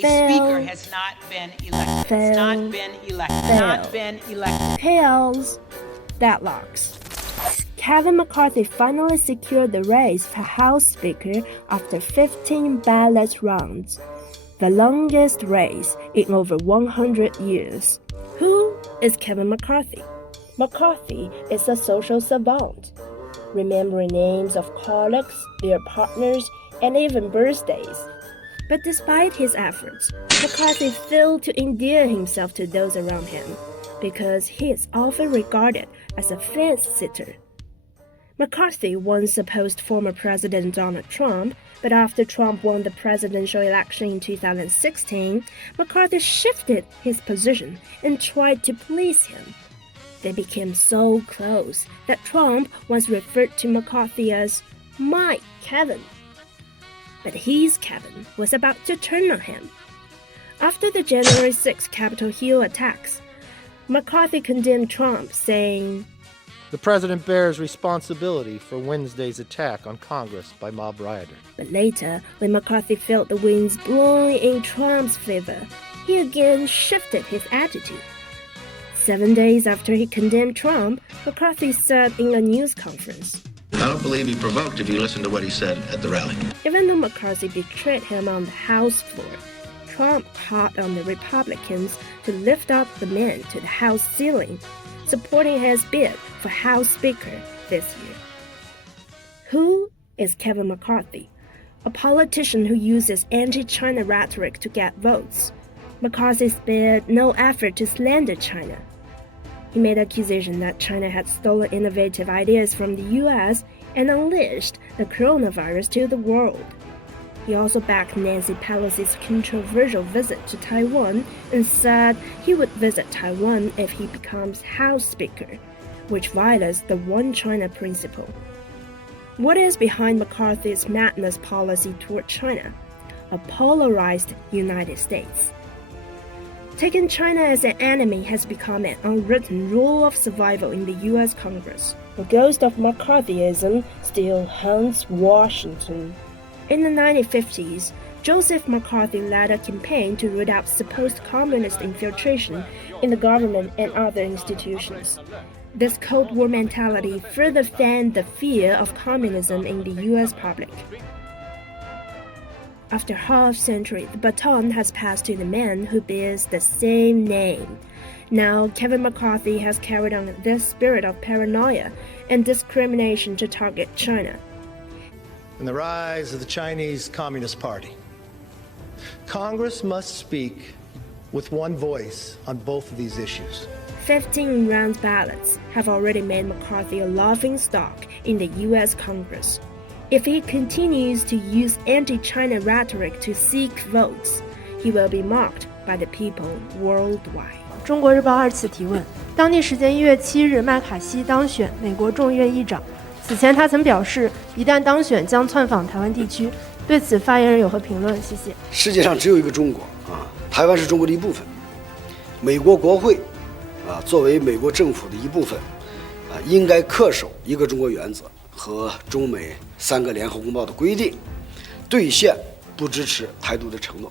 speaker has not been elected. It's not been elected. Not been elected. Tails. Deadlocks. Kevin McCarthy finally secured the race for House Speaker after 15 ballot rounds, the longest race in over 100 years. Who is Kevin McCarthy? McCarthy is a social savant, remembering names of colleagues, their partners, and even birthdays. But despite his efforts, McCarthy failed to endear himself to those around him because he is often regarded as a fence-sitter. McCarthy once opposed former President Donald Trump, but after Trump won the presidential election in 2016, McCarthy shifted his position and tried to please him. They became so close that Trump once referred to McCarthy as "my Kevin." But his Kevin was about to turn on him. After the January 6 Capitol Hill attacks, McCarthy condemned Trump, saying, "The president bears responsibility for Wednesday's attack on Congress by mob rioters." But later, when McCarthy felt the winds blowing in Trump's favor, he again shifted his attitude. 7 days after he condemned Trump, McCarthy said in a news conference, "I don't believe he provoked if you listen to what he said at the rally." Even though McCarthy betrayed him on the House floor, Trump called on the Republicans to lift up the man to the House ceiling, supporting his bid for House Speaker this year. Who is Kevin McCarthy? A politician who uses anti-China rhetoric to get votes. McCarthy spared no effort to slander China. He made accusations that China had stolen innovative ideas from the U.S. and unleashed the coronavirus to the world. He also backed Nancy Pelosi's controversial visit to Taiwan and said he would visit Taiwan if he becomes House Speaker, which violates the One China principle. What is behind McCarthy's madness policy toward China? A polarized United States. Taking China as an enemy has become an unwritten rule of survival in the U.S. Congress. The ghost of McCarthyism still haunts Washington. In the 1950s, Joseph McCarthy led a campaign to root out supposed communist infiltration in the government and other institutions. This Cold War mentality further fanned the fear of communism in the U.S. public. After half a century, the baton has passed to the man who bears the same name. Now, Kevin McCarthy has carried on this spirit of paranoia and discrimination to target China. And the rise of the Chinese Communist Party. Congress must speak with one voice on both of these issues. 15 round ballots have already made McCarthy a laughingstock in the U.S. Congress. If he continues to use anti-China rhetoric to seek votes, he will be mocked by the people worldwide. 中国日报2次提问：当地时间1月7日，麦卡锡当选美国众议院议长。此前他曾表示，一旦当选将窜访台湾地区。对此，发言人有何评论？谢谢。世界上只有一个中国啊，台湾是中国的一部分。美国国会作为美国政府的一部分应该恪守一个中国原则和中美3个联合公报的规定，兑现不支持台独的承诺。